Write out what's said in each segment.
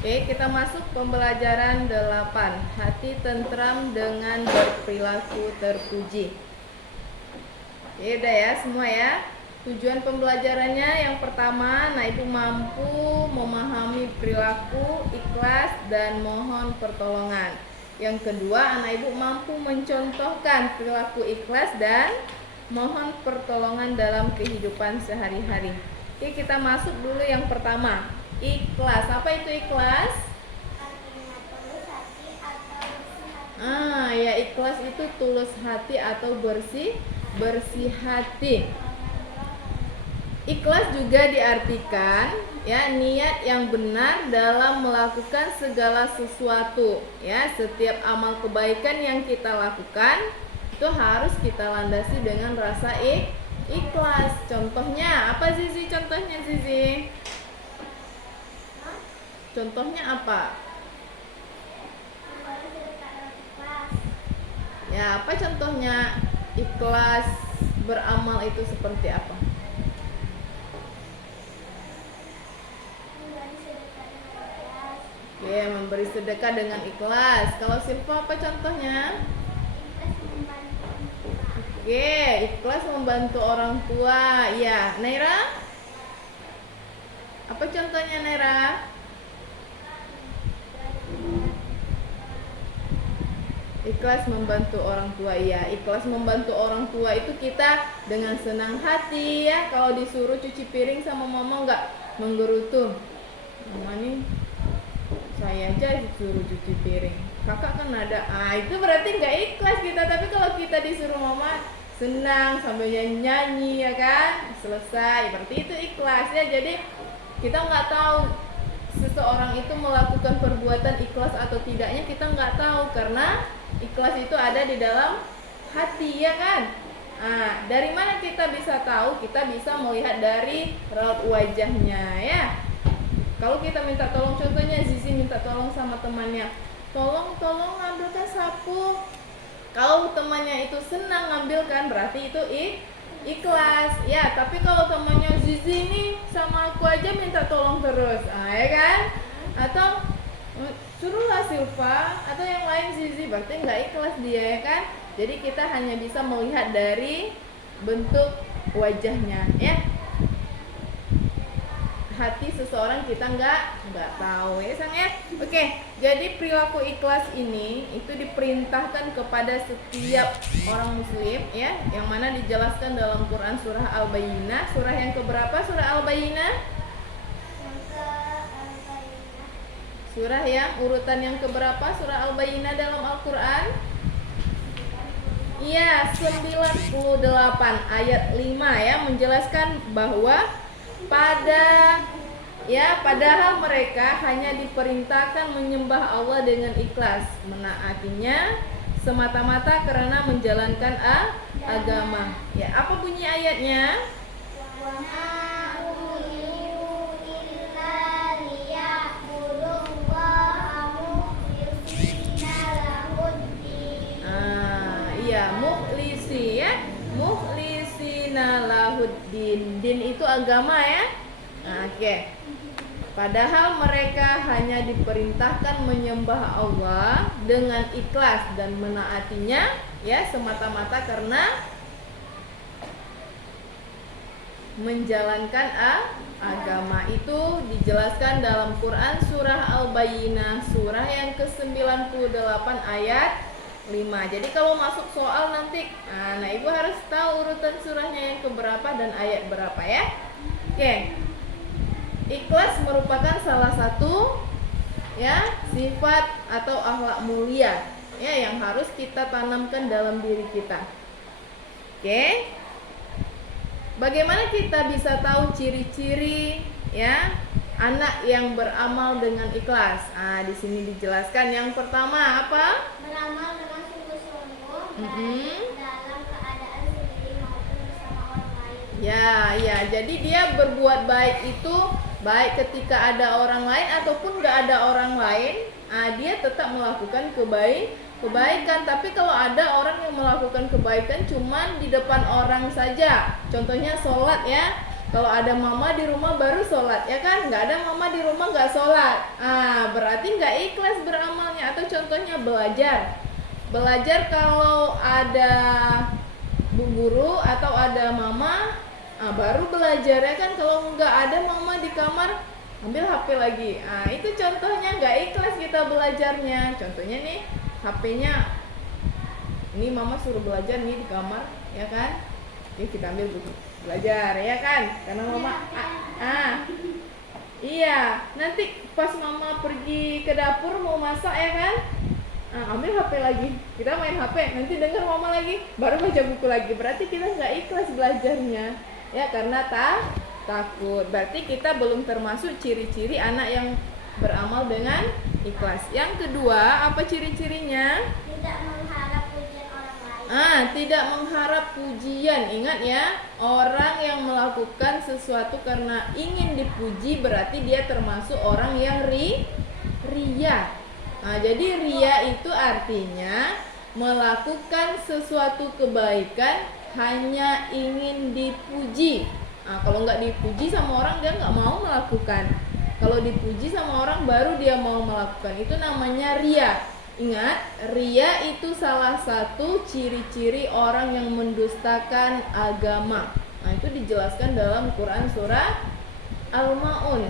Oke, kita masuk pembelajaran 8. Hati tentram dengan berperilaku terpuji. Oke, udah ya semua ya. Tujuan pembelajarannya yang pertama, nah ibu mampu memahami perilaku, ikhlas, dan mohon pertolongan. Yang kedua, anak ibu mampu mencontohkan perilaku ikhlas dan mohon pertolongan dalam kehidupan sehari-hari. Oke, kita masuk dulu yang pertama. Ikhlas. Apa itu ikhlas? Ya ikhlas itu tulus hati atau bersih hati. Ikhlas juga diartikan ya niat yang benar dalam melakukan segala sesuatu. Ya, setiap amal kebaikan yang kita lakukan itu harus kita landasi dengan rasa ikhlas. Contohnya apa Zizi? Contohnya Zizi? Contohnya apa? Ya, apa contohnya ikhlas beramal itu seperti apa? Ya, memberi sedekah dengan ikhlas. Kalau Silva apa contohnya? Oke, ikhlas membantu orang tua. Ya, Naira? Apa contohnya Naira? Ikhlas membantu orang tua. Ya, ikhlas membantu orang tua itu kita dengan senang hati ya. Kalau disuruh cuci piring sama mama nggak menggerutu. Mama nih, saya aja disuruh cuci piring. Kakak kan ada. Itu berarti nggak ikhlas kita. Tapi kalau kita disuruh mama senang sambil nyanyi ya kan, selesai. Berarti itu ikhlas ya. Jadi kita nggak tahu seseorang itu melakukan perbuatan ikhlas atau tidaknya, kita nggak tahu karena ikhlas itu ada di dalam hati ya kan. Dari mana kita bisa tahu? Kita bisa melihat dari raut wajahnya ya. Kalau kita minta tolong, contohnya Zizi minta tolong sama temannya, tolong ambilkan sapu. Kalau temannya itu senang ngambilkan, berarti itu ikhlas ya. Tapi kalau temannya Zizi nih sama aku aja minta tolong terus, ya kan? Atau suruhlah Silva atau yang lain Zizi, berarti nggak ikhlas dia ya kan. Jadi kita hanya bisa melihat dari bentuk wajahnya ya. Hati seseorang kita nggak tahu ya sang ya. Oke, jadi perilaku ikhlas ini itu diperintahkan kepada setiap orang muslim ya, yang mana dijelaskan dalam Quran surah Al-Bayyinah. Surah yang keberapa surah Al-Bayyinah? Surah yang urutan yang keberapa surah Al-Bayyinah dalam Al-Quran? Iya, 98 ayat 5 ya, menjelaskan bahwa padahal mereka hanya diperintahkan menyembah Allah dengan ikhlas, menaatinya semata-mata karena menjalankan agama. Ya, apa bunyi ayatnya? Mukhlisi ya, mukhlisina lahuddin. Din itu agama ya. Oke. Padahal mereka hanya diperintahkan menyembah Allah dengan ikhlas dan menaatinya ya semata-mata karena menjalankan agama. Itu dijelaskan dalam Quran surah Al-Bayyinah surah yang ke-98 ayat 5. Jadi kalau masuk soal nanti nah ibu harus tahu urutan surahnya yang keberapa dan ayat berapa ya. Oke. Ikhlas merupakan salah satu ya sifat atau akhlak mulia ya yang harus kita tanamkan dalam diri kita. Oke. Bagaimana kita bisa tahu ciri-ciri ya anak yang beramal dengan ikhlas? Di sini dijelaskan. Yang pertama apa? Beramal dengan sungguh-sungguh dalam keadaan sendiri maupun bersama orang lain. Ya, jadi dia berbuat baik itu baik ketika ada orang lain ataupun nggak ada orang lain, dia tetap melakukan kebaikan. Tapi kalau ada orang yang melakukan kebaikan cuman di depan orang saja, contohnya sholat ya, Kalau ada mama di rumah baru sholat, ya kan? Nggak ada mama di rumah nggak sholat. Berarti nggak ikhlas beramalnya. Atau contohnya belajar. Belajar kalau ada bu guru atau ada mama, baru belajar, ya kan? Kalau nggak ada mama di kamar, ambil HP lagi. Itu contohnya nggak ikhlas kita belajarnya. Contohnya nih, HP-nya, ini mama suruh belajar nih di kamar, ya kan? Oke, kita ambil buku belajar, ya kan? Karena mama iya, nanti pas mama pergi ke dapur mau masak, ya kan? Ambil HP lagi, kita main HP, nanti dengar mama lagi, baru baca buku lagi. Berarti kita nggak ikhlas belajarnya, ya, karena takut. Berarti kita belum termasuk ciri-ciri anak yang beramal dengan ikhlas. Yang kedua, apa ciri-cirinya? Tidak mengharap pujian orang lain. Tidak mengharap pujian. Ingat ya, orang yang melakukan sesuatu karena ingin dipuji berarti dia termasuk orang yang ria. Jadi ria itu artinya melakukan sesuatu kebaikan hanya ingin dipuji. Kalau nggak dipuji sama orang, dia nggak mau melakukan. Kalau dipuji sama orang baru dia mau melakukan. Itu namanya ria. Ingat, ria itu salah satu ciri-ciri orang yang mendustakan agama. Itu dijelaskan dalam Quran surah Al-Maun.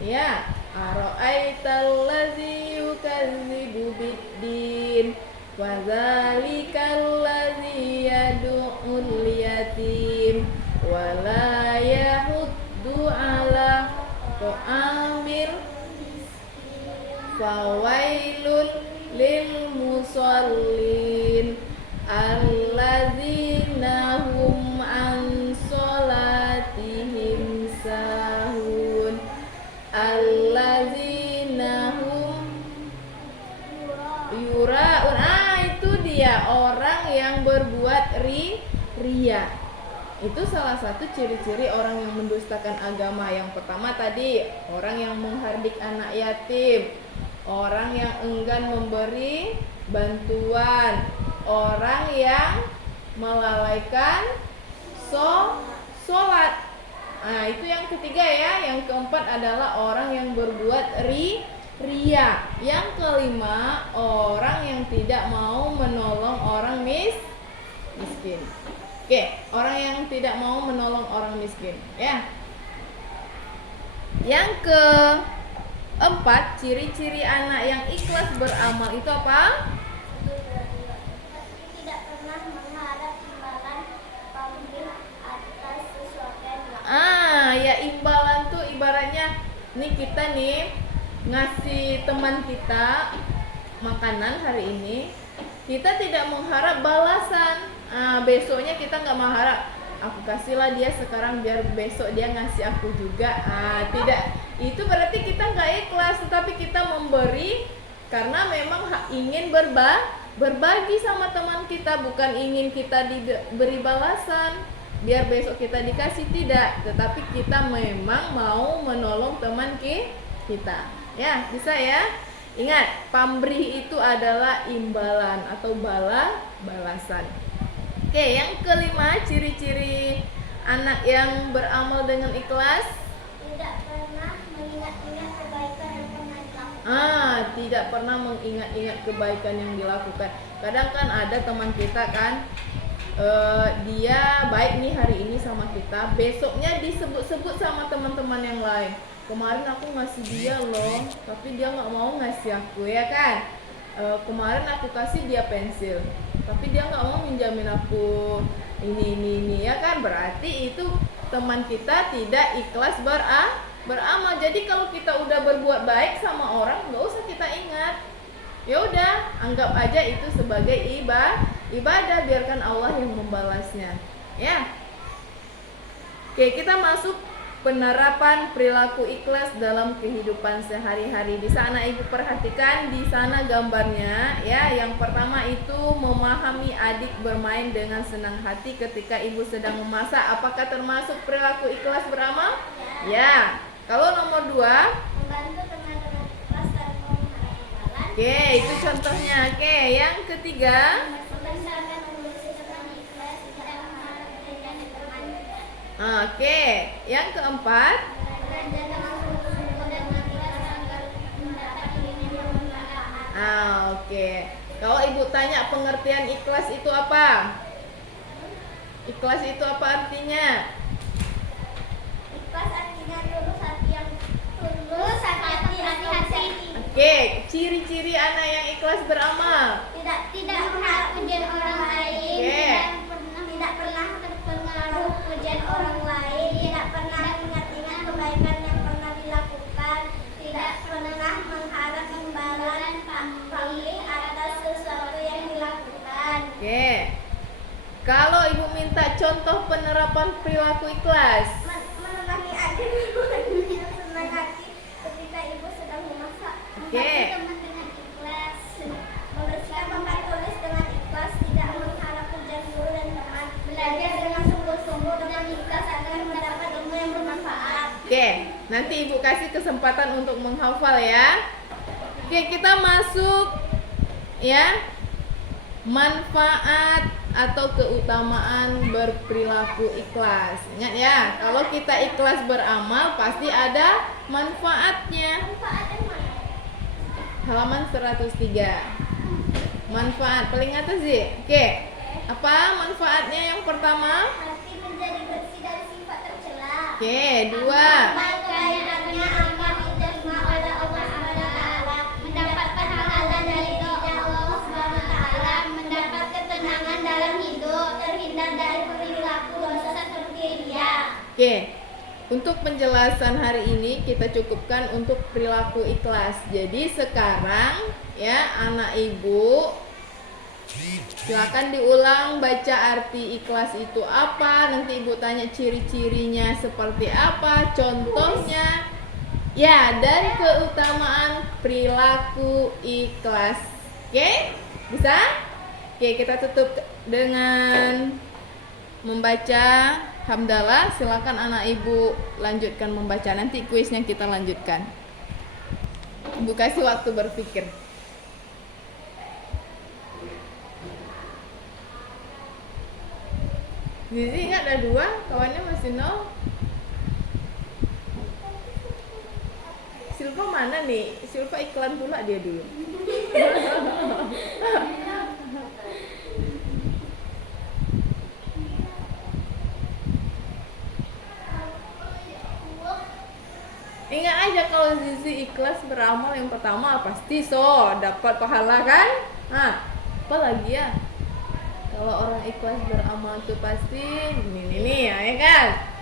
Ya, ara'aital ladzi yukadzibu biddin wa dzalikal ladzi yad'ul yatim wa la yahuddu ala ta'amil fawailun lil musallin alladzina hum an sholatihim sahun alladzina hum yuraun. Itu dia orang yang berbuat ria. Itu salah satu ciri-ciri orang yang mendustakan agama. Yang pertama tadi, orang yang menghardik anak yatim, orang yang enggan memberi bantuan, orang yang melalaikan sholat. Itu yang ketiga ya. Yang keempat adalah orang yang berbuat ria. Yang kelima, orang yang tidak mau menolong orang miskin. Oke, orang yang tidak mau menolong orang miskin, ya. Yang keempat, ciri-ciri anak yang ikhlas beramal itu apa? Tidak pernah mengharap imbalan pamrih atas sesuatu yang Ya, imbalan tuh ibaratnya nih, kita nih ngasih teman kita makanan hari ini, kita tidak mengharap balasan. Besoknya kita nggak mengharap, aku kasihlah dia sekarang biar besok dia ngasih aku juga. Tidak, itu berarti kita nggak ikhlas. Tetapi kita memberi karena memang ingin berbagi sama teman kita, bukan ingin kita diberi balasan biar besok kita dikasih, tidak. Tetapi kita memang mau menolong teman kita. Ya, bisa ya. Ingat, pamrih itu adalah imbalan atau balasan. Oke, yang kelima, ciri-ciri anak yang beramal dengan ikhlas. tidak pernah mengingat-ingat kebaikan yang pernah dilakukan. Tidak pernah mengingat-ingat kebaikan yang dilakukan. Kadang kan ada teman kita kan, dia baik nih hari ini sama kita, besoknya disebut-sebut sama teman-teman yang lain. Kemarin aku ngasih dia loh, tapi dia nggak mau ngasih aku, ya kan? Kemarin aku kasih dia pensil, tapi dia nggak mau minjamin aku ini, ya kan? Berarti itu teman kita tidak ikhlas beramal. Jadi kalau kita udah berbuat baik sama orang, nggak usah kita ingat. Ya udah, anggap aja itu sebagai ibadah, biarkan Allah yang membalasnya. Ya. Oke, kita masuk penerapan perilaku ikhlas dalam kehidupan sehari-hari. Di sana Ibu perhatikan, di sana gambarnya ya. Yang pertama itu memahami adik bermain dengan senang hati ketika Ibu sedang memasak. Apakah termasuk perilaku ikhlas beramal? Ya. Kalau nomor 2, Membantu teman-teman kelas tanpa mengharap imbalan. oke, itu contohnya. Oke, yang ketiga, Membesarkan umur seseorang ikhlas tidak mengharap pujian dari teman. Oke, yang keempat. Belajar dengan sungguh-sungguh dan ikhlas agar mendapat ilmu yang bermanfaat. Oke. Kalau ibu tanya pengertian ikhlas itu apa? Ikhlas itu apa artinya? Ikhlas artinya tulus hati yang tulus hati-hati. Oke, ciri-ciri anak yang ikhlas beramal. Tidak mengharap pujian orang lain. Oke. Tidak pernah terpengaruh pujian orang lain. Tidak pernah mengingat-ingat kebaikan yang pernah dilakukan. Tidak pernah mengharap imbalan pamrih atas sesuatu yang dilakukan. Oke. Kalau ibu minta contoh penerapan perilaku ikhlas. Menemani adik yang senang hati ketika ibu sedang memasak. Oke. Membantu teman dengan ikhlas. Membersihkan tempat tulis dengan ikhlas. Tidak mengharap pujian guru dan teman. Belajar dengan sungguh-sungguh dengan ikhlas agar mendapat ilmu yang bermanfaat. Oke, nanti ibu kasih kesempatan untuk menghafal ya. Oke, kita masuk ya. Manfaat atau keutamaan berperilaku ikhlas. Ingat ya, kalau kita ikhlas beramal pasti ada manfaatnya. Manfaat yang mana? Halaman 103. Manfaat paling atas sih. Oke. Apa manfaatnya yang pertama? Hati menjadi bersih dari sifat tercela. Oke, dua. Kebaikannya akan diterima oleh Allah SWT. Mendapat pahala dari ridha Allah SWT. Mendapat ketenangan dalam hidup. Terhindar dari perilaku dosa seperti riya. Oke. Untuk penjelasan hari ini kita cukupkan untuk perilaku ikhlas. Jadi sekarang ya anak ibu silakan diulang baca arti ikhlas itu apa. Nanti ibu tanya ciri-cirinya seperti apa, contohnya ya, dan keutamaan perilaku ikhlas. Oke? Bisa? Oke, kita tutup dengan membaca hamdalah. Silakan anak ibu lanjutkan membaca. Nanti kuisnya kita lanjutkan. Ibu kasih waktu berpikir. Zizi ingat ada dua, kawannya masih nol. Silva mana nih? Silva iklan pula dia dulu. Ingat aja kalau Zizi ikhlas beramal yang pertama pasti dapat pahala kan? Nah, apa lagi ya? Kalau orang ikhlas beramal tuh pasti ini ya kan?